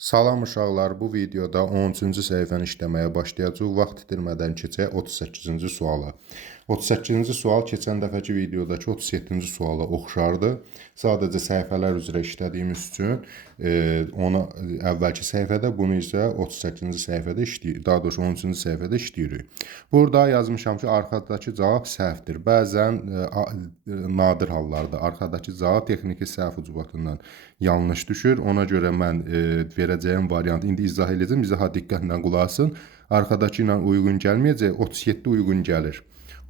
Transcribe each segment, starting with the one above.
Salam uşaqlar, bu videoda 13-cü səhifəni işləməyə başlayacağıq. Vaxt itirmədən keçək 38-ci suala. 38-ci sual keçən dəfəki videodakı 37-ci suala oxşardı. Sadəcə səhifələr üzrə işlədiyimiz üçün onu əvvəlki səhifədə, bunu isə 38-ci səhifədə işləyirik. Daha doğrusu 13-cü səhifədə işləyirik. Burada yazmışam ki, arxadakı cavab səhvdir. Bəzən nadir hallarda arxadakı cavab texniki səhv ucbatından yanlış düşür. Ona görə mən verəcəyim variantı indi izah edəcəm. İzaha diqqətlə qulaq asın. Arxadakı ilə uyğun gəlməyəcək, 37 uyğun gəlir.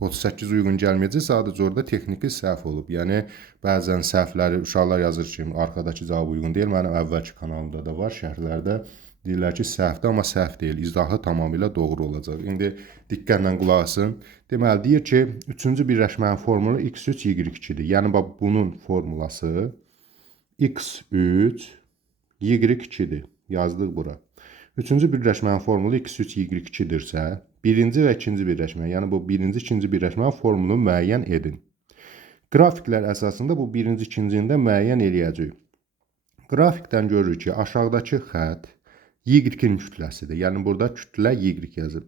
38 uyğun gəlməyəcək, sadəcə orada texniki səhv olub. Yəni, bəzən səhvləri uşaqlar yazır ki, arxadakı cavab uyğun deyil. Mənim əvvəlki kanalımda da var, şərhlərdə deyirlər ki, səhvdir, amma səhv deyil. İzahı tamamilə doğru olacaq. İndi diqqətlə qulaq asın. Deməli, deyir ki, 3-cü birləşmənin formulu x3, y2-dir. Yəni, bunun formulası x3, y2-dir. Yazdıq bura. 3-cü birləşmənin formulu x3, y2-dirsə, birinci və ikinci birləşmə, yəni bu birinci, ikinci birləşmənin formulunu müəyyən edin. Qrafiklər əsasında bu birinci, ikincini də müəyyən eləyəcəyik. Qrafikdən görürük ki, aşağıdakı xətt y-in kütləsidir. Yəni, burada kütlə y yazıb.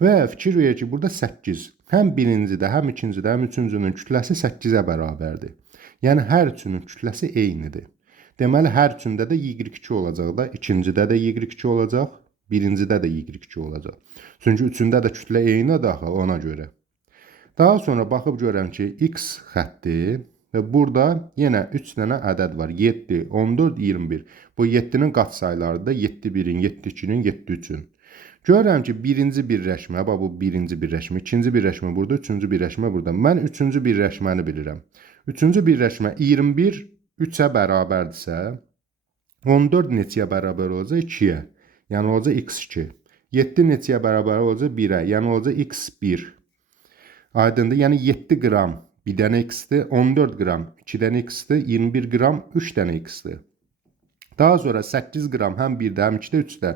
Və fikir verir ki, burada 8. Həm birincidə, həm ikincidə, həm üçüncünün kütləsi 8-ə bərabərdir. Yəni, hər üçünün kütləsi eynidir. Deməli, hər üçündə də y2 olacaq da, ikincidə də y2 olacaq, birincidə də y2 olacaq. Çünki üçündə də kütlə eynidir axı, ona görə. Daha sonra baxıb görəm ki, x xətti və burada yenə 3 dənə ədəd var. 7, 14, 21. Bu 7-nin qatsayılarıdır da 7 1-in, 7 2-nin, 7 3-ün. Görürəm ki, birinci birləşmə, bu birinci birləşmə, ikinci birləşmə burada, üçüncü birləşmə burada. Mən üçüncü birləşməni bilirəm. Üçüncü birləşmə 21 3-ə bərabərdirsə, 14 neçəyə bərabər olacaq? 2-yə. Yəni olacaq x2. 7 neçəyə bərabər olacaq? 1-ə. Yəni olacaq x1. Aydındır. Yəni 7 qram bir dənə x-dir, 14 qram 2 dənə x-dir, 21 qram 3 dənə x-dir. Daha sonra 8 qram həm 1-də, həm 2-də, 3-də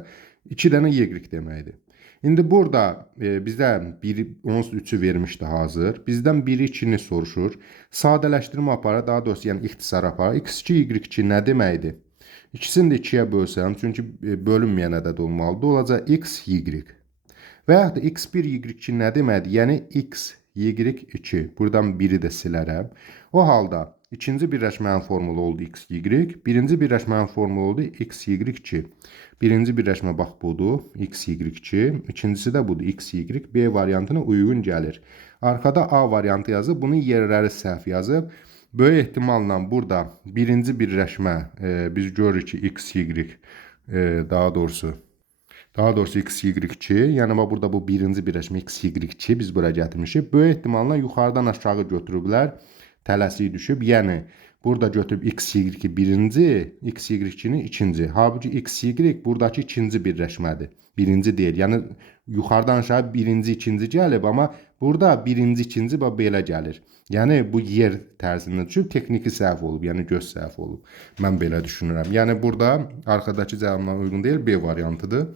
2 dənə y deməkdir. İndi burada bizdə 3-ü vermişdi hazır. Bizdən 1-i 2-ni soruşur. Sadələşdirmə aparır, daha doğrusu yəni ixtisar aparır. x2, y2 nə deməkdir? İkisini də 2-yə bölsəm, çünki bölünməyən ədəd olmalıdır, olacaq x, y. Və yaxud da x1, y2 nə deməkdir? Yəni x, y2. Buradan 1-i də silərəm. O halda ikinci birləşmənin formulu oldu x, y. Birinci birləşmənin formulu oldu x, y2. Birinci birləşmə bax budur, x, y2. İkincisi də budur, x, y. B variantına uyğun gəlir. Arkada A variantı yazıb, bunun yerləri səhv yazıb. Böyük ehtimalla burada birinci birləşmə biz görürük ki, x, y. Daha doğrusu x, y2. Yəni, burada bu birinci birləşmə x, y2 biz bura gətirmişik. Böyük ehtimalla yuxarıdan aşağı götürüblər. Tələsik düşüb. Yəni, burada götürüb x, y birinci, x, y2-ni ikinci. Halbuki x, y buradakı ikinci birləşmədir. Birinci deyil. Yəni, yuxarıdan aşağı birinci, ikinci gəlib, amma burada birinci, ikinci belə gəlir. Yəni, bu yer tərzindən düşüb, texniki səhv olub, yəni göz səhv olub. Mən belə düşünürəm. Yəni, burada arxadakı cavabına uyğun deyil, B variantıdır.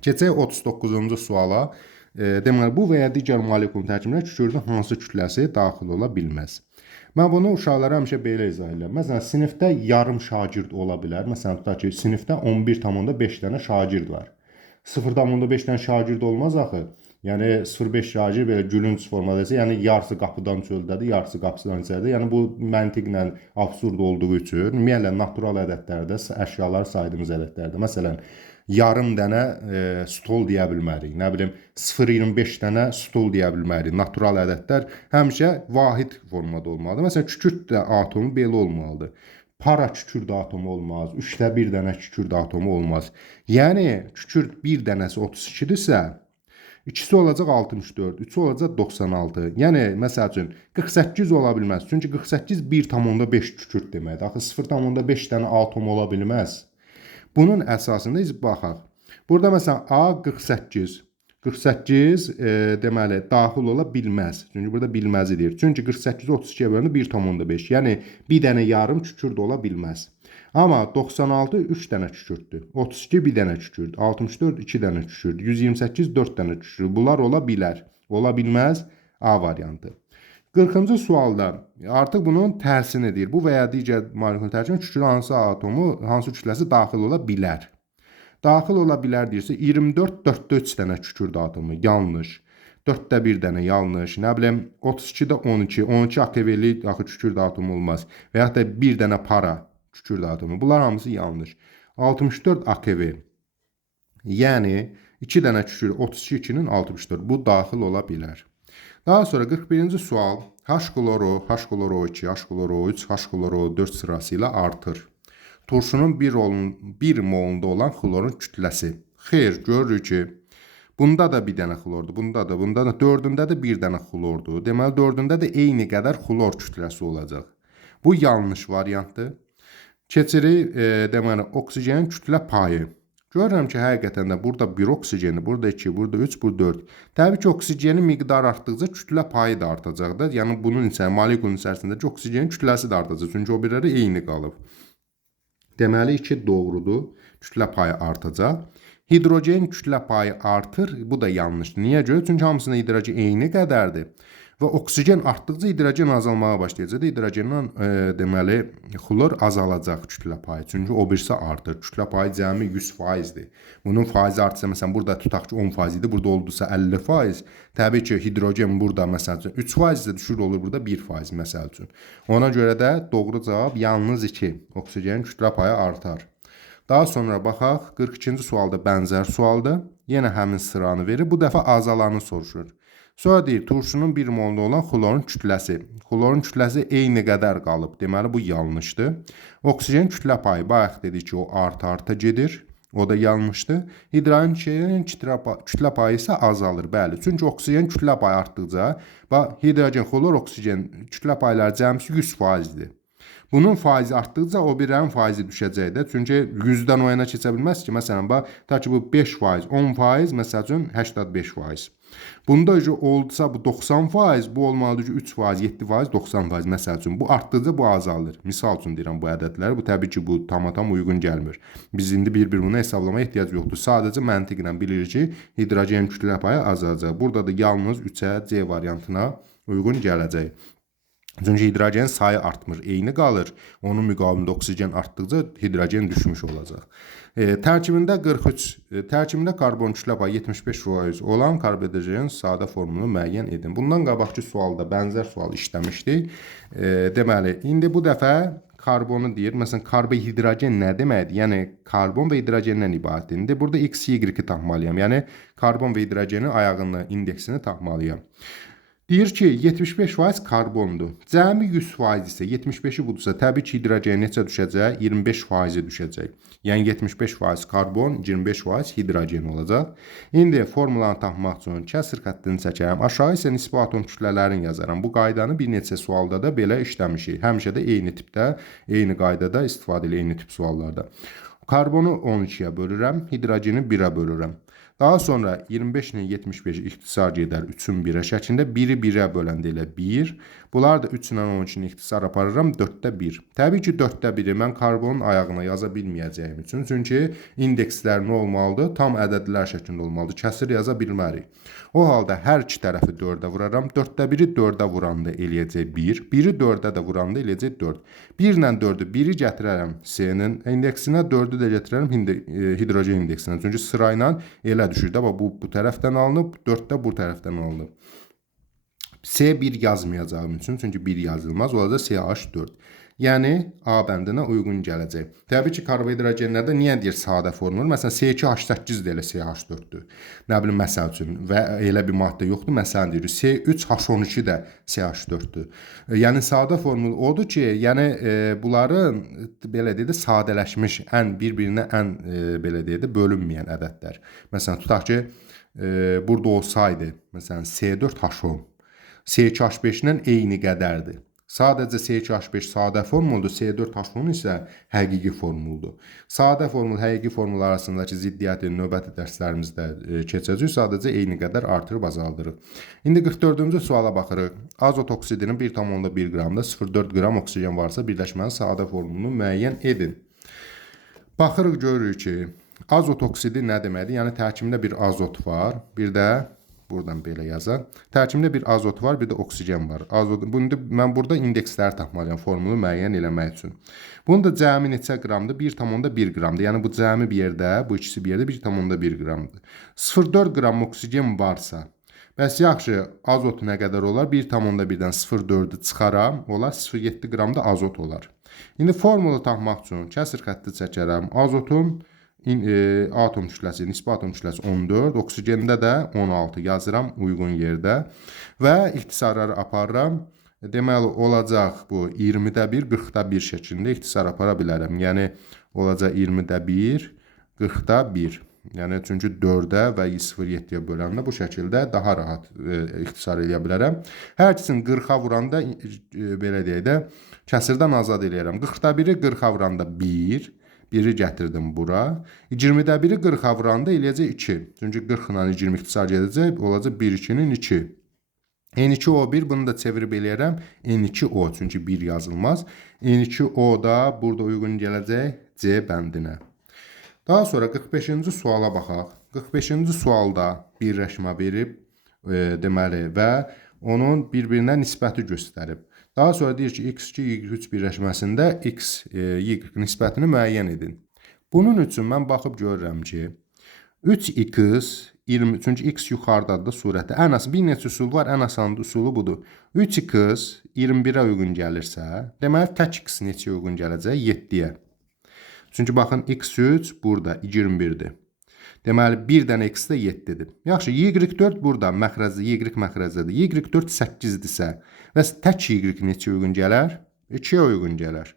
Keçək 39-cu suala. Deməli, bu və ya digər molekul tərkibinə kükürdün hansı kütləsi daxil ola bilməz? Mən bunu uşaqlara həmişə belə izah edirəm. Məsələn, sinifdə yarım şagird ola bilər. Məsələn, tutaq ki, sinifdə 11,5 dənə şagird var. 0,5 dənə şagird olmaz axı. Yəni, 0,5 şagird belə gülünc formada isə, yəni yarısı qapıdan çöldədir, yarısı qapısından içəridir. Yəni, bu məntiqlə absurd olduğu üçün, ümumiyyətlə, natural ədədlərdə əşyalar saydığımız ədədlərdə. Məsələn, yarım dənə stol deyə bilmərik. Nə bilim, 0,25 dənə stol deyə bilmərik. Natural ədədlər həmişə vahid formada olmalıdır. Məsələn, kükürt də atomu belə olmalıdır. Para kükürt atomu olmaz. 3də 1 dənə kükürt atomu olmaz. Yəni, kükürt bir dənəsi 32-dirsə, İkisi olacaq 64, üçü olacaq 96. Yəni, məsəl üçün, 48 ola bilməz. Çünki 48 1,5 kükürt deməkdir. Axı 0,5 dənə atom ola bilməz. Bunun əsasında baxaq. Burada məsələn A 48. 48 deməli daxil ola bilməz. Çünki burada bilməzi deyir. Çünki 48 32-yə bölünür 1,5. Yəni bir dənə yarım kükürt ola bilməz. Amma 96 3 dənə kükürdür. 32 bir dənə kükürt. 64 2 dənə kükürt. 128 4 dənə kükürt. Bunlar ola bilər. Ola bilməz A variantı. 40-cı sualda artıq bunun tərsini deyir. Bu və ya digər molekul tərkibinə küçülə hansı atomu, hansı kütləsi daxil ola bilər? Daxil ola bilər deyirsə 24 4-də 3 dənə kükürt atomu yanlış. 4-də 1 dənə yanlış. Nə bilim 32-də 12, 12 AKV-li axı kükürt atomu olmaz. Və ya da 1 dənə para kükürt atomu. Bunlar hamısı yanlış. 64 AKV. Yəni 2 dənə kükürt 32-nin 64. Bu daxil ola bilər. Daha sonra 41-ci sual H-kloro, H-kloro2, H-kloro3, H-kloro4 sırası ilə artır. Turşunun 1 molunda olan xlorun kütləsi. Xeyr, görürük ki, bunda da bir dənə xlordur, bunda da, dördündə də bir dənə xlordur. Deməli, dördündə də eyni qədər xlor kütləsi olacaq. Bu yanlış variantdır. Keçirik, deməli, oksigenin kütlə payı. Görürəm ki, həqiqətən də burada 1 oksigeni, burada 2, burada 3, burada 4. Təbii ki, oksigenin miqdarı artdıqca kütlə payı da artacaqdır. Yəni, bunun içərisində, molekulun içərisindəki oksigenin kütləsi də artacaq. Çünki o birləri eyni qalıb. Deməli, 2 doğrudur. Kütlə payı artacaq. Hidrogen kütlə payı artır. Bu da yanlışdır. Niyə görə? Çünki hamısında hidrogen eyni qədərdir. Və oksigen artdıqca hidrogen azalmağa başlayacaq. Hidrogendən deməli xlor azalacaq kütlə payı. Çünki o birisi artır. Kütlə payı cəmi 100%-dir. Bunun faizi artısa, məsələn, burada tutaq ki 10% idi, burada oldusa 50%. Təbii ki, hidrogen burada məsəl üçün 3% düşür olur, burada 1% məsəl üçün. Ona görə də doğru cavab yalnız 2. Oksigenin kütlə payı artar. Daha sonra baxaq, 42-ci sualda bənzər sualdır. Yenə həmin sıranı verir. Bu dəfə azalanı soruşur. Sonra deyir, turşunun 1 molunda olan xlorun kütləsi. Xlorun kütləsi eyni qədər qalıb. Deməli, bu yanlışdır. Oksigen kütlə payı, bayaq dedik ki, o arta gedir. O da yanlışdır. Hidrogenin kütlə payı isə azalır. Bəli, çünki oksigen kütlə payı artdıqca, hidrogen, xlor, oksigen kütlə payları cəmsi 100%-dir. Bunun faizi artdıqca o birlərin faizi düşəcək də. Çünki 100-dən o yana keçə bilməz ki, məsələn, ta ki bu 5%, 10%, məsəl üçün 85%. Bunda oldusa bu 90%, bu olmalıdır ki 3%, 7%, 90%, məsəl üçün. Bu artdıqca bu azalır. Misal üçün deyirəm bu ədədləri. Bu təbii ki, bu tam uyğun gəlmir. Biz indi bir-bir bunu hesablamaya ehtiyac yoxdur. Sadəcə məntiqlə bilirik ki, hidrogen kütlə payı azalacaq. Burada da yalnız 3-ə, C variantına uyğun gələcək. Çünki hidrogen sayı artmır, eyni qalır. Onun müqabilində oksigen artdıqca hidrogen düşmüş olacaq. Tərkibində 43, tərkibində karbon kütlə payı 75% olan karbohidrogenin sadə formulunu müəyyən edin. Bundan qabaqki sualda bənzər sual işləmişdik. Deməli, indi bu dəfə karbonu deyir. Məsələn, karbohidrogen nə deməkdir? Yəni, karbon və hidrogendən ibarətdir. İndi burada X, Y-i tapmalıyam. Yəni, karbon və hidrogenin ayağını, indeksini tapmalıyam. Deyir ki, 75% karbondur. Cəmi 100% isə 75-i budursa, təbii ki, hidrogen neçə düşəcək? 25%-i düşəcək. Yəni 75% karbon, 25% hidrogen olacaq. İndi formulanı tapmaq üçün kəsr xəttini çəkərəm. Aşağı isə nisbi atom kütlələrini yazaram. Bu qaydanı bir neçə sualda da belə işləmişik. Həmişə də eyni tipdə, eyni qaydada istifadə edilir eyni tip suallarda. Karbonu 12-yə bölürəm, hidrogeni 1-ə bölürəm. Daha sonra 25 ilə 75 ixtisar gedər 3-ün 1-ə şəklində. 1-i 1-ə böləndə elə 1. Bunlar da 3 ilə 12-ni ixtisar aparıram 4-də 1. Təbii ki, 4-də 1-i mən karbonun ayağına yaza bilməyəcəyim üçün. Çünki indekslər nə olmalıdır? Tam ədədlər şəklində olmalıdır. Kəsir yaza bilmərik. O halda hər iki tərəfi 4-ə vuraram. 4-də 1-i 4-ə vuranda eləyəcək 1. 1-i 4-ə də vuranda eləyəcək 4. 1 ilə 4-ü 1-i gətirərəm C-nin indeksinə, 4-ü də gətirərəm hidrogen indeksinə. Çünki sırayla elə düşür də, bu tərəfdən alınıb, 4-də bu tərəfdən alınıb. C1 yazmayacağım üçün, çünki 1 yazılmaz, olacaq CH4. Yəni, A bəndinə uyğun gələcək. Təbii ki, karbohidrogenlərdə niyə deyir sadə formul? Məsələn, C2H8 də elə CH4-dür. Nə bilim, məsəl üçün, və elə bir maddə yoxdur. Məsələn, deyir, C3H12 də CH4-dür. Yəni, sadə formul odur ki, yəni, bunların, belə deyək də, sadələşmiş, bir-birinə belə deyək də, bölünməyən ədədlər. Məsələn, tutaq ki, burada olsaydı, məsələn, C4H10, C2H5-lə eyni qədərdir. Sadəcə C2H5 sadə formuldur, C4H10 isə həqiqi formuldur. Sadə formul, həqiqi formul arasındakı ziddiyyəti növbəti dərslərimizdə keçəcək, sadəcə eyni qədər artırıb azaldırıq. İndi 44-cü suala baxırıq. Azot oksidinin 1,1 qramda 0,4 qram oksigen varsa birləşmənin sadə formulunu müəyyən edin. Baxırıq, görürük ki, azot oksidi nə deməkdir? Yəni, tərkibində bir azot var, bir də buradan belə yazaq. Tərkibində bir azot var, bir də oksigen var. Mən burada indeksləri tapmalıyam formulu müəyyən eləmək üçün. Bunun da cəmi neçə qramdır? 1,1 qramdır. Yəni bu cəmi bir yerdə, bu ikisi bir yerdə 1,1 qramdır. 0,4 qram oksigen varsa, bəs yaxşı, azot nə qədər olar? 1,1-dən 0,4-ü çıxaram, olar 0,7 qram da azot olar. İndi formulu tapmaq üçün kəsir xətti çəkərəm. Azotun atom kütləsi, nisbi atom kütləsi 14, oksigende də 16 yazıram uyğun yerdə və ixtisarları aparıram. Deməli, olacaq bu 20-də 1, 40-da 1 şəklində ixtisar apara bilərəm. Yəni, olacaq 20-də 1, 40-da 1. Yəni, çünki 4-ə və 0,7-yə böləndə bu şəkildə daha rahat ixtisar edə bilərəm. Hər ikisini 40-a vuranda, belə deyək də, kəsirdən azad eləyərəm. 40-da 1-i 40-a vuranda 1, 1-i gətirdim bura. 20-də 1-i 40-a vuranda eləyəcək 2. Çünki 40 ilə 20 ixtisar gedəcək, olacaq 1,2-nin 2. N2O1, bunu da çevirib eləyərəm. N2O, çünki 1 yazılmaz. N2O da burada uyğun gələcək C bəndinə. Daha sonra 45-ci suala baxaq. 45-ci sualda birləşmə verib, deməli, və onun bir-birinə nisbəti göstərib. Daha sonra deyir ki, x2, y3 birləşməsində x, y nisbətini müəyyən edin. Bunun üçün mən baxıb görürəm ki, 3x, 20, çünki x yuxarıdadır da surətdə. Ən az bir neçə üsul var, ən asan üsulu budur. 3x 21-ə uyğun gəlirsə, deməli, tək x neçəyə uyğun gələcək? 7-yə. Çünki baxın, x3 burada 21-dir. Deməli, 1 dənə x də 7-dir. Yaxşı, y4 burada məxrəcdə, y məxrəcdədir. y4 8-dirsə və tək y neçə uyğun gələr? 2-yə uyğun gələr.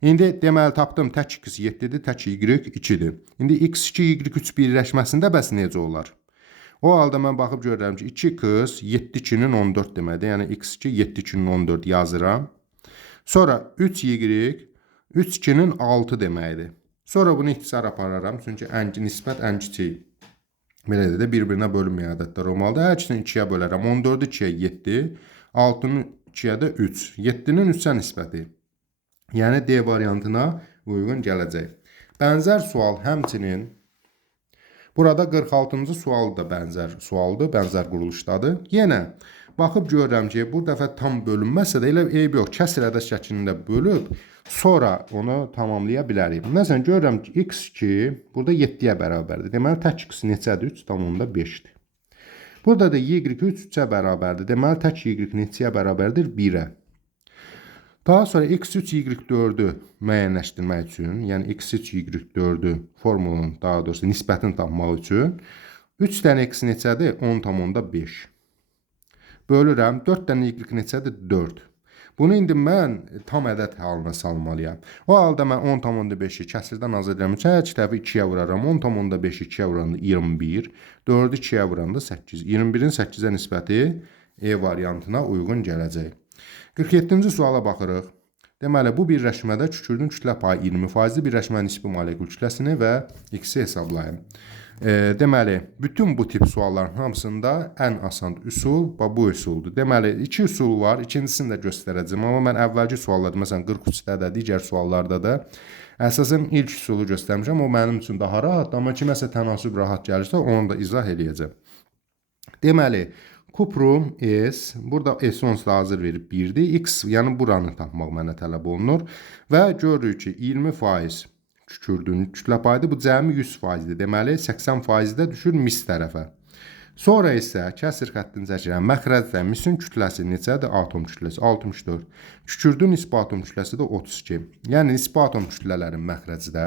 İndi deməli, tapdım, tək x 7-dir, tək y 2-dir. İndi x2, y3 birləşməsində bəs necə olar? O halda mən baxıb görürəm ki, 2x 7-2-nin 14 deməkdir. Yəni, x2 7-2-nin 14 yazıram. Sonra 3y 3-2-nin 6 deməkdir. Sonra bunu ixtisar apararam. Çünki nisbət ən kiçik. Belə də bir-birinə bölünməyən ədədlər olmalıdır. Hər ikisini 2-yə bölərəm. 14-ü 2-yə 7, 6-nı 2-yə də 3. 7-nin 3-ə nisbəti. Yəni, D variantına uyğun gələcək. Bənzər sual həmçinin burada 46-cı sual da bənzər sualdır, bənzər quruluşdadır. Yenə baxıb görürəm ki, bu dəfə tam bölünməsə də elə eyb yox. Kəsr ədəd şəklində bölüb, sonra onu tamamlaya bilərik. Məsələn, görürəm ki, x2 burada 7-yə bərabərdir. Deməli, tək x neçədir? 3,5-dir. Burada da y3 3-ə bərabərdir. Deməli, tək y neçəyə bərabərdir? 1-ə. Daha sonra x3, y4-ü müəyyənləşdirmək üçün, yəni x3, y4-ü formulun, daha doğrusu nisbətini tapmaq üçün 3 dənə x neçədir? 10,5. Bölürəm, 4 dənə y neçədir? 4. Bunu indi mən tam ədəd halına salmalıyam. O halda mən 10,5-i kəsirdən azad edirəm. Hər iki tərəfi 2-yə vuraram. 10,5-i 2-yə vuranda 21, 4-ü 2-yə vuranda 8. 21-in 8-ə nisbəti E variantına uyğun gələcək. 47-ci suala baxırıq. Deməli, bu birləşmədə kükürdün kütlə payı 20%-dir. Birləşmənin nisbi molekul kütləsini və x-i hesablayın. Deməli, bütün bu tip sualların hamısında ən asan üsul bu üsuldur. Deməli, 2 üsul var. İkincisini də göstərəcəm. Amma mən əvvəlki suallarda, məsələn, 43-də də, digər suallarda da əsasən ilk üsulu göstərmişəm. O mənim üçün daha rahat. Amma kiməsə tənasüb rahat gəlirsə, onu da izah eləyəcəm. Deməli, Kuprum S, burada S onsuz da hazır verib 1-dir. X, yəni buranı tapmaq mənə tələb olunur. Və görürük ki, 20% kükürdün kütlə payıdır. Bu cəmi 100%-dir. Deməli, 80%-də düşür mis tərəfə. Sonra isə kəsir xəttini çəkirəm. Məxrəcdə misin kütləsi neçədir? Atom kütləsi 64. Kükürdün nisbi atom kütləsi də 32. Yəni, nisbi atom kütlələrin məxrəcdə,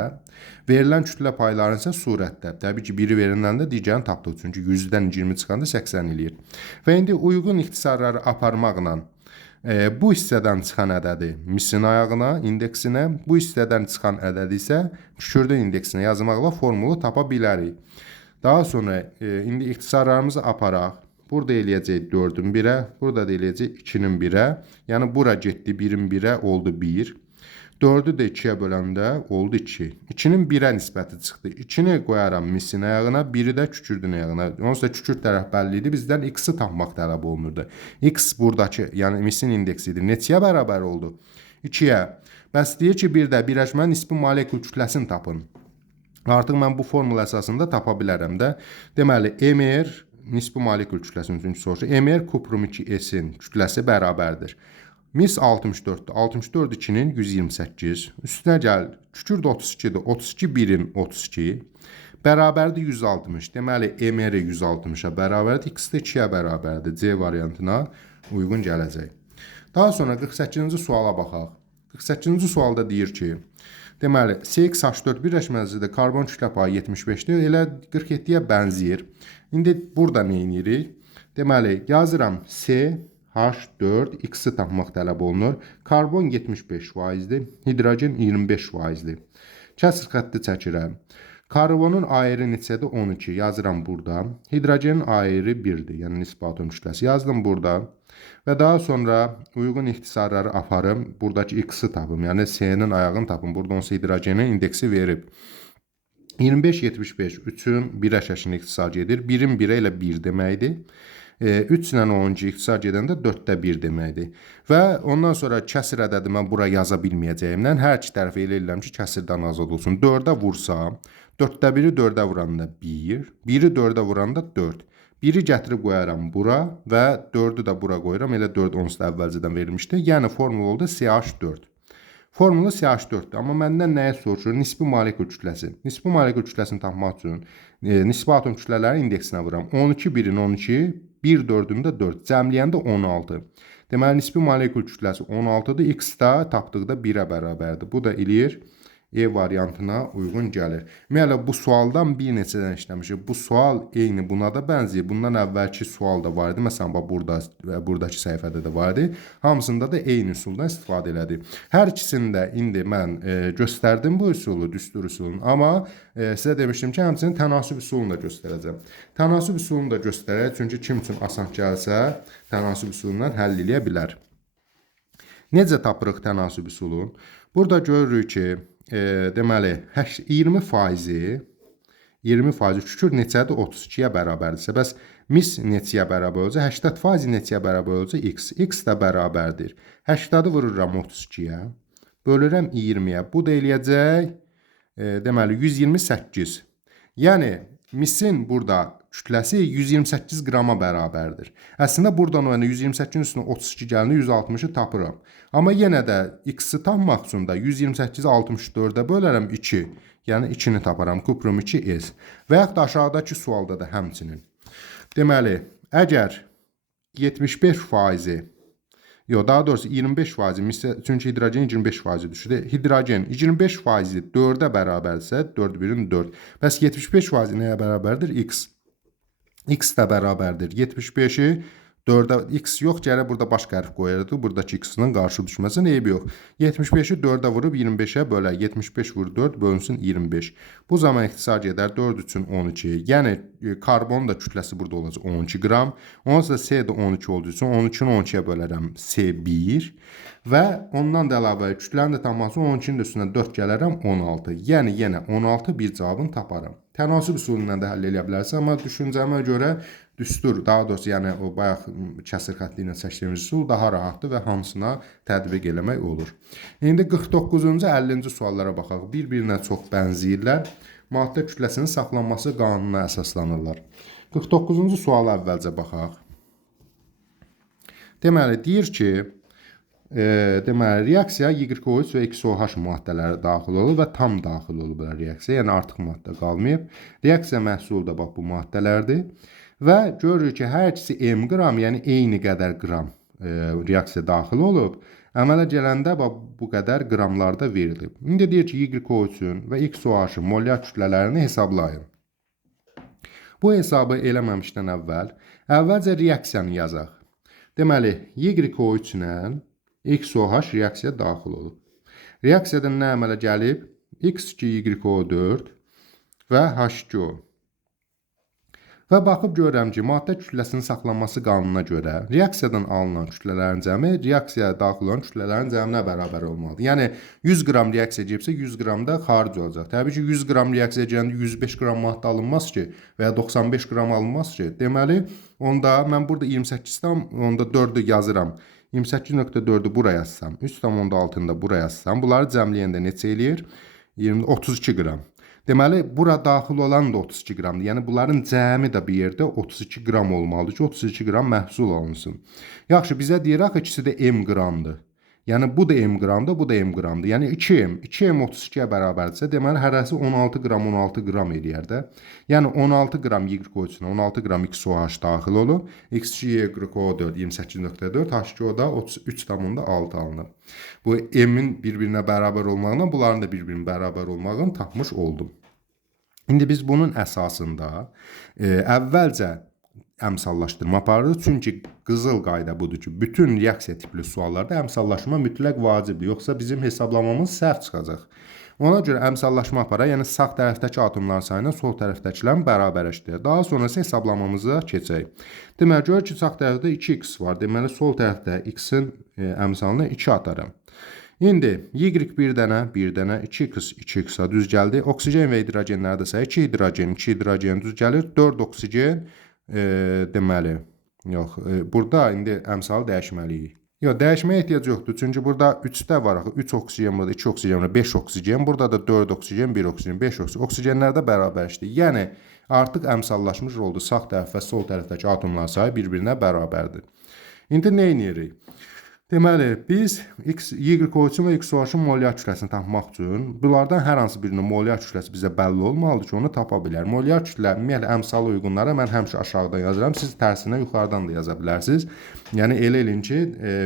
verilən kütlə payların isə surətdə. Təbii ki, biri veriləndə digərini tapdıq. Çünki 100-dən 20 çıxanda 80 eləyir. Və indi uyğun ixtisarları aparmaqla bu hissədən çıxan ədədi misin ayağına, indeksinə, bu hissədən çıxan ədədi isə kükürdün indeksinə yazmaqla formulu tapa bilərik. Daha sonra indi ixtisarlarımızı aparaq. Burada eləyəcək 4-ün 1-ə, burada da eləyəcək 2-nin 1-ə. Yəni, bura getdi 1-in 1-ə, oldu 1. 4-ü də 2-yə böləndə oldu 2. 2-nin 1-ə nisbəti çıxdı. 2-ni qoyaram misin ayağına, 1-i də kükürdün ayağına. Onsuz da kükürd tərəf bəlli idi. Bizdən x-i tapmaq tələb olunurdu. X buradakı, yəni misin indeksidir. Neçəyə bərabər oldu? 2-yə. Bəs deyir ki, bir də birləşmənin nisbi molekul kütləsini tapın. Artıq mən bu formula əsasında tapa bilərəm də. Deməli, Mr nisbi molekul kütləsinin üçüncü soruşu. Emer kuprum 2S-in kütləsi bərabərdir. Mis 64-dür. 64 2-nin 128. Üstünə gəl. Kükürdü 32-dir. 32 1-in 32. Bərabərdir 160. Deməli, Emer 160-a bərabərdir. X də 2-yə bərabərdir. C variantına uyğun gələcək. Daha sonra 48-ci suala baxaq. 48-ci sualda deyir ki, deməli, CX-H4 birləşməsində karbon kütlə payı 75-dir. Elə 47-yə bənzəyir. İndi burada nə edirik? Deməli, yazıram CH4 X-i tapmaq tələb olunur. Karbon 75%-dir, hidrogen 25%-dir. Kəsr xətti çəkirəm. Karbonun ayrı neçədir? 12. Yazıram burada. Hidrogenin ayrı 1-dir. Yəni nisbi atom kütləsi. Yazdım burada. Və daha sonra uyğun ixtisarları aparım. Buradakı X-i tapım. Yəni C-nin ayağını tapım. Burada onsa hidrogenin indeksi verib. 25-75 üçün 1-ə şəklində ixtisar gedir. 1-in 1-ə ilə 1 deməkdir. 3 ilə 10-cu ixtisar gedəndə 4-də 1 deməkdir. Və ondan sonra kəsir ədədi mən bura yaza bilməyəcəyimdən hər iki tərəfi elə edirəm ki, kəsirdən azad olsun. 4-ə vursam, 4-də 1-i 4-ə vuranda 1, 1-i 4-ə vuranda 4. 1-i gətirib qoyaram bura və 4-ü də bura qoyuram. Elə 4 onsuz da əvvəlcədən verilmişdi. Yəni formula oldu CH4. Formula CH4-dür. Amma məndən nəyə soruşur? Nisbi molekul kütləsi. Nisbi molekul kütləsini tapmaq üçün nisbi atom kütlələrinin indeksinə vuram. 12 1-in 12, 1 4-ün də 4. Cəmləyəndə 16. Deməli, nisbi molekul kütləsi 16-dır. X da tapdıqda 1-ə bərabərdir. Bu da eləyir E variantına uyğun gəlir. Ümumiyyətlə, bu sualdan bir neçədən işləmişik. Bu sual eyni buna da bənzəyir. Bundan əvvəlki sual da var idi. Məsələn, buradakı səhifədə də var idi. Hamısında da eyni üsuldan istifadə elədik. Hər ikisində indi mən göstərdim bu üsulu, düstur üsulunu. Amma sizə demişdim ki, həmçinin tənasüb üsulunu da göstərəcəm. Tənasüb üsulunu da göstərək. Çünki kim üçün asan gəlsə, tənasüb üsulundan həll eləyə bilər. Necə tapırıq tənasüb üsulunu? Burada görürük ki, deməli 20% kükür neçədir? 32-yə bərabərdirsə, bəs mis neçəyə bərabər olacaq? 80% neçəyə bərabər olacaq? X. X də bərabərdir. 80-i vururam 32-yə, bölürəm 20-yə. Bu da eləyəcək, deməli 128. Yəni misin burada kütləsi 128 qrama bərabərdir. Əslində buradan o 128-in üstünə 32 gəlini 160-ı tapıram. Amma yenə də X-i tapmaq üçün də 128-i 64-ə bölərəm 2. Yəni 2-ni taparam. Kuprum 2S. Və yaxud da aşağıdakı sualda da həmçinin. Deməli, əgər 75%, daha doğrusu 25%, çünki hidrogen 25% düşür. Hidrogen 25%-i 4-ə bərabərsə, 4 1-in 4. Bəs 75%-i nəyə bərabərdir? X. X də bərabərdir. 75-i 4-ə X yox, gərək burada başqa hərf qoyardı. Buradakı X-nin qarşı düşməsin, eybi yox. 75-i 4-ə vurub 25-ə bölə. 75 vur 4 bölünsün 25. Bu zaman ixtisar gedər 4 üçün 12. Yəni karbonun da kütləsi burada olacaq 12 qram. Onsuz da C də 12 olduğu üçün 12-ni 12-yə bölərəm C1. Və ondan da əlavə kütlənin də tapmaq üçün 12-nin də üstünə 4 gələrəm 16. Yəni yenə 16 bir cavabını taparam. Tənasüb üsulundan da həll edə bilərsən, amma düşüncəmə görə düstur, daha doğrusu yəni o bayaq kəsir xətti ilə çəkdiyimiz üsul daha rahatdır və hamısına tətbiq eləmək olur. İndi 49-cu, 50-ci suallara baxaq. Bir-birinə çox bənzəyirlər. Maddə kütləsinin saxlanması qanununa əsaslanırlar. 49-cu suala əvvəlcə baxaq. Deməli, deyir ki, reaksiya Y3 və XOH maddələri daxil olur və tam daxil olur bu reaksiya. Yəni artıq maddə qalmayıb. Reaksiya məhsulu da bax bu maddələrdir. Və görürük ki, hər ikisi m qram, yəni eyni qədər qram reaksiya daxil olub. Əmələ gələndə bu qədər qramlarda verilib. İndi deyir ki, Y3-ün və XOH-ın molyar kütlələrini hesablayın. Bu hesabı eləməmişdən əvvəlcə reaksiyanı yazaq. Deməli, Y3-lə XOH reaksiya daxil olub. Reaksiyadan nə əmələ gəlib? X2Y4 və H2O. Və baxıb görürəm ki, maddə kütləsinin saxlanması qanununa görə reaksiyadan alınan kütlələrin cəmi reaksiyaya daxil olan kütlələrin cəminə bərabər olmalıdır. Yəni 100 qram reaksiya gəlibsə 100 qram da xaric olacaq. Təbii ki, 100 qram reaksiya gələndə 105 qram maddə alınmaz ki, və ya 95 qram alınmaz ki. Deməli, onda mən burada 28-dən onda 4-ü yazıram. 28.4-ü bura yazsam, 3,6-ını da bura yazsam, bunları cəmləyəndə neçə eləyir? 32 qram. Deməli, bura daxil olan da 32 qramdır. Yəni, bunların cəmi də bir yerdə 32 qram olmalıdır ki, 32 qram məhsul alınsın. Yaxşı, bizə deyir axı, ikisi də M qramdır. Yəni, bu da M qramdır, bu da M qramdır. Yəni, 2M. 2M 32-yə bərabərdirsə, deməli, hərəsi 16 qram, 16 qram eləyər də. Yəni, 16 qram Y qoyucuna 16 qram XOH daxil olub. X2Y4 28.4, H2O da 33,6 alınıb. Bu M-in bir-birinə bərabər olmağına, bunların da bir-birinə bərabər olmağını tapmış oldum. İndi biz bunun əsasında əvvəlcə əmsallaşdırma aparırıq. Çünki qızıl qayda budur ki, bütün reaksiya tipli suallarda əmsallaşma mütləq vacibdir. Yoxsa bizim hesablamamız səhv çıxacaq. Ona görə əmsallaşma aparaq, yəni sağ tərəfdəki atomların sayına sol tərəfdəkilərin bərabərləşdirək. Daha sonra isə hesablamamıza keçək. Deməli, gör ki, sağ tərəfdə 2x var. Deməli, sol tərəfdə x-in əmsalına 2 atarım. İndi Y1 dənə, 2x, 2x-a düz gəldi. Oksigen və hidrogenlərdəsə 2 hidrogen düz gəlir. 4 oksigen, deməli, yox, burada indi əmsalı dəyişməliyik. Yox, dəyişməyə ehtiyac yoxdur. Çünki burada 3-də var axı, 3 oksigen burada, 2 oksigen burada, 5 oksigen. Burada da 4 oksigen, 1 oksigen, 5 oksigen. Oksigenlər də bərabərləşdi. Yəni, artıq əmsallaşmış oldu. Sağ tərəf və sol tərəfdəki atomlar sayı bir-birinə bərabərdir. İndi nə edirik? Deməli, biz Y qoyucun və XOH-un molyar kütləsini tapmaq üçün bunlardan hər hansı birinin molyar kütləsi bizə bəlli olmalıdır ki, onu tapa bilər. Molyar kütlə, ümumiyyətlə, əmsalı uyğunlara mən həmişə aşağıdan yazıram. Siz tərsinə yuxarıdan da yaza bilərsiniz. Yəni, elə elin ki,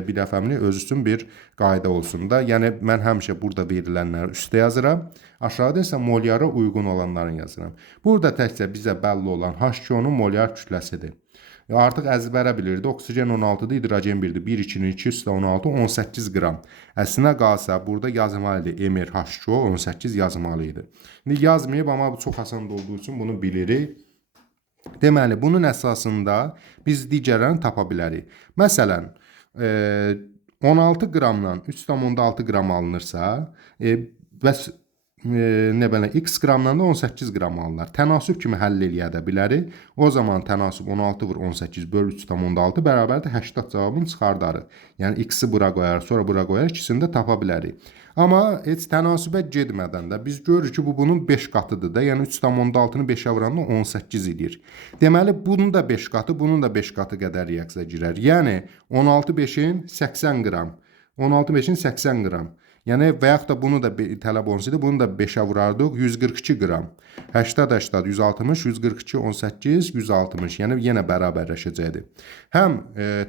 bir dəfəmini öz üçün bir qayda olsun da. Yəni, mən həmişə burada verilənləri üstə yazıram. Aşağıda isə molyara uyğun olanların yazıram. Burada təkcə bizə bəlli olan H2O-nun molyar kütləsidir. Artıq əzbərə bilirdi. Oksigen 16-dır, hidrogen 1-dir. 1, 2-nin 2 üstə 16, 18 qram. Əslinə qalsa, burada yazmalı idi. MrH2O 18 yazmalı idi. İndi yazmayıb, amma bu çox asan olduğu üçün bunu bilirik. Deməli, bunun əsasında biz digərlərini tapa bilərik. Məsələn, 16 qramdan 3,6 qram alınırsa, və x qramdan da 18 qram alınır. Tənasüb kimi həll eləyə də bilərik. O zaman tənasüb 16 vur 18 bölü 3,6 bərabərdir 80 cavabını çıxardarıq. Yəni x-i bura qoyarıq, sonra bura qoyarıq, ikisini də tapa bilərik. Amma heç tənasübə getmədən də biz görürük ki, bu bunun 5 qatıdır da. Yəni 3,6-nı 5-ə vuranda 18 edir. Deməli, bunun da 5 qatı, bunun da 5 qatı qədər reaksiya girər. Yəni 16 5-in 80 qram. 16 5-in 80 qram. Yəni, və yaxud da bunu da tələb olunsaydı, bunu da 5-ə vurardıq, 142 qram. 80, 80, 160, 142, 18, 160. Yəni, yenə bərabərləşəcəkdir. Həm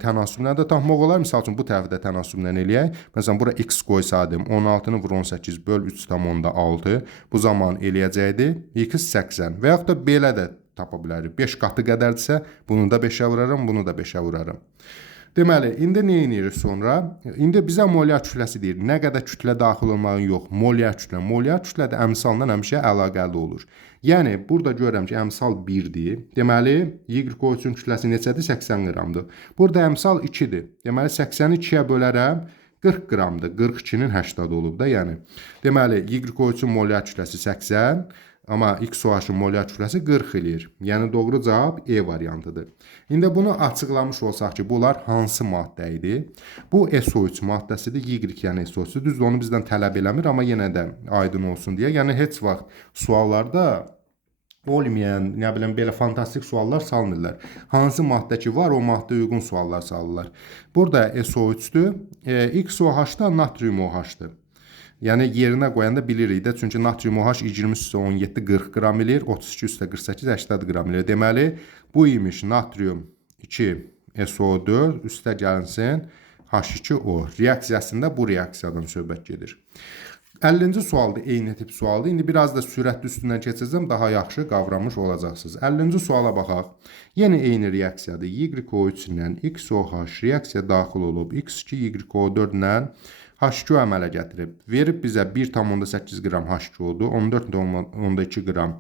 tənasüblə də tapmaq olar. Misal üçün, bu tərəfdə tənasüblə eləyək. Məsələn, bura x qoysaydım, 16-nı vur 18 böl 3,6. Bu zaman eləyəcəkdir. X 80. Və yaxud da belə də tapa bilərik. 5 qatı qədərdirsə, bunu da 5-ə vuraram, bunu da 5-ə vuraram. Deməli, indi nə edirik sonra? İndi bizə molyar kütləsi deyir. Nə qədər kütlə daxil olmağın yox. Molyar kütlə. Molyar kütlə də əmsaldan həmişə əlaqəli olur. Yəni, burada görürəm ki, əmsal 1-dir. Deməli, Y qoyucunun kütləsi neçədir? 80 qramdır. Burada əmsal 2-dir. Deməli, 80-i 2-yə bölərəm. 40 qramdır. 42-nin 80 olub da, yəni. Deməli, Y qoyucunun molyar kütləsi 80. Amma XOH-un molyar kütləsi 40 eləyir. Yəni, doğru cavab E variantıdır. İndi bunu açıqlamış olsaq ki, bunlar hansı maddə idi? Bu SO3 maddəsidir. Y, yəni SO3-dür. Düzdür, onu bizdən tələb eləmir, amma yenə də aydın olsun deyə. Yəni, heç vaxt suallarda olmayan, nə biləm, belə fantastik suallar salmırlar. Hansı maddə ki var, o maddə uyğun suallar salırlar. Burada SO3-dür. XOH da natrium OH-dır. Yəni, yerinə qoyanda bilirik də, çünki natrium OH 20 üstə 17 40 qram eləyir, 32 üstə 48 80 qram eləyir. Deməli, bu imiş natrium 2 SO4 üstə gəlinsin H2O. Reaksiyasında bu reaksiyadan söhbət gedir. 50-ci sualdır, eyni tip sualdır. İndi biraz da sürətli üstündən keçəcəm, daha yaxşı qavramış olacaqsınız. 50-ci suala baxaq. Yenə eyni reaksiyadır. YO3 ilə XOH reaksiya daxil olub. X2 YO4 ilə H2O əmələ gətirib. Verib bizə 1,8 qram H2O-dur. 14,2 qram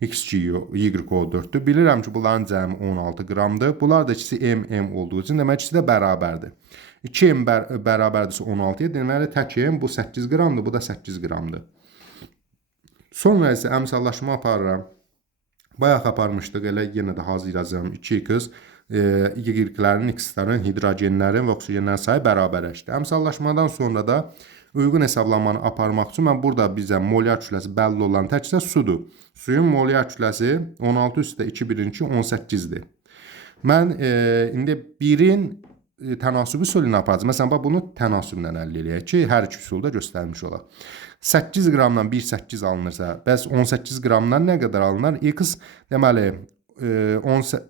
X2 YO4-dür. Bilirəm ki, bunların cəmi 16 qramdır. Bunlar da ikisi M olduğu üçün demək ikisi də bərabərdir. 2M bərabərdirsə 16-ya, deməli tək M bu 8 qramdır, bu da 8 qramdır. Sonra isə əmsallaşma aparıram. Bayaq aparmışdıq, elə yenə də hazırlayacağım 2x. Y-lərin, X-lərin, hidrogenlərin və oksigenlərin sayı bərabərləşdi. Əmsallaşmadan sonra da Uyğun hesablamanı aparmaq üçün mən burada bizə molyar kütləsi bəlli olan təkcə sudur. Suyun molyar kütləsi 16 üstə 2 birinci 18-dir. Mən indi 1-in tənasübü üsulunu aparacağım. Məsələn, bunu tənasüblə əldə eləyək ki, hər iki üsulda göstərmiş olaq. 8 qramdan 1,8 alınırsa, bəs 18 qramdan nə qədər alınır? X deməli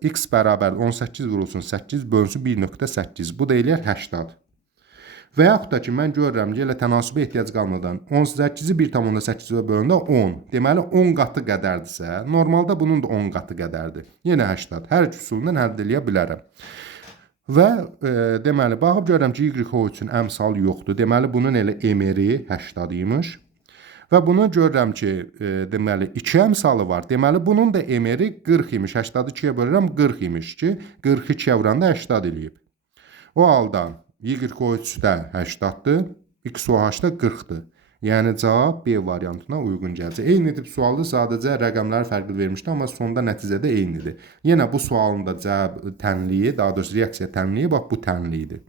x bərabər 18 vurulsun 8 bölünsün 1,8. Bu da eləyər 80. Və yaxud da ki, mən görürəm ki, elə tənasübə ehtiyac qalmadan 18-i 1,8-ə bölündə 10. Deməli, 10 qatı qədərdirsə, normalda bunun da 10 qatı qədərdir. Yenə 80. Hər iki üsulundan əldə eləyə bilərəm. Və deməli, baxıb görürəm ki, Y-O üçün əmsal yoxdur. Deməli, bunun elə emeri 80 imiş. Və bunu görürəm ki, deməli, 2 əmsalı var. Deməli, bunun da emeri 40 imiş. 80-ı 2-yə bölürəm, 40 imiş ki, 42-yə vuranda 80 eləyib. O halda Y-O3-də 80-dır, X-OH-da 40-dır. Yəni, cavab B variantına uyğun gələcək. Eyni tip sualda sadəcə rəqəmləri fərqli vermişdi, amma sonda nəticədə eynidir. Yenə bu sualın da cavab tənliyi, daha doğrusu reaksiya tənliyi, bax bu tənliyidir.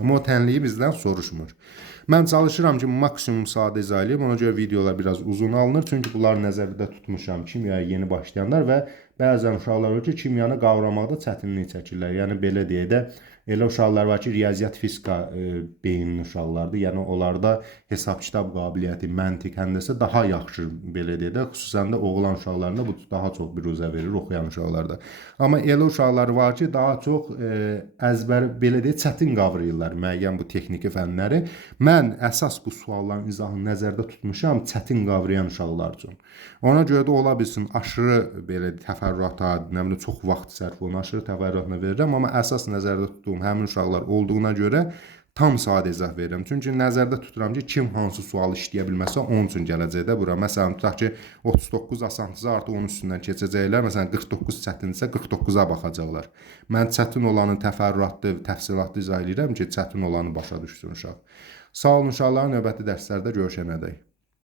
Amma o tənliyi bizdən soruşmur. Mən çalışıram ki, maksimum sadə izah edeyim. Ona görə videolar biraz uzun alınır. Çünki bunları nəzərdə tutmuşam kimyaya yeni başlayanlar və bəzən uşaqlar olur ki, kimyanı qavramaqda çətinlik çəkirlər. Yəni, belə deyək də, elə uşaqlar var ki, riyaziyyat, fizika beyinli uşaqlardır. Yəni, onlarda hesab kitab qabiliyyəti, məntiq, həndəsə daha yaxşı, belə deyək də, xüsusən də oğlan uşaqlarında bu daha çox biruzə verir, oxuyan uşaqlarda. Amma elə uşaqlar var ki, daha çox əzbər, belə deyək, çətin qavrayırlar müəyyən bu texniki fənləri. Mən əsas bu sualların izahını nəzərdə tutmuşam çətin qavrayan uşaqlar üçün. Ona görə də ola bilsin aşırı belə təfərrüata, nə bilim çox vaxt sərf olun, aşırı təfərrüatına verirəm, amma əsas nəzərdə tutduğum həmin uşaqlar olduğuna görə tam sadə izah verirəm. Çünki nəzərdə tuturam ki, kim hansı sualı işləyə bilməsə onun üçün gələcək də bura. Məsələn, tutaq ki, 39 asantıza artıq onun üstündən keçəcəklər. Məsələn, 49 çətinsə 49-a baxacaqlar. Mən çətin olanı təfərrüatlı, təfsilatlı izah edirəm ki, çətin olanı başa düşsün uşaq. Sağ olun uşaqlar, növbəti dərslərdə görüşənədək.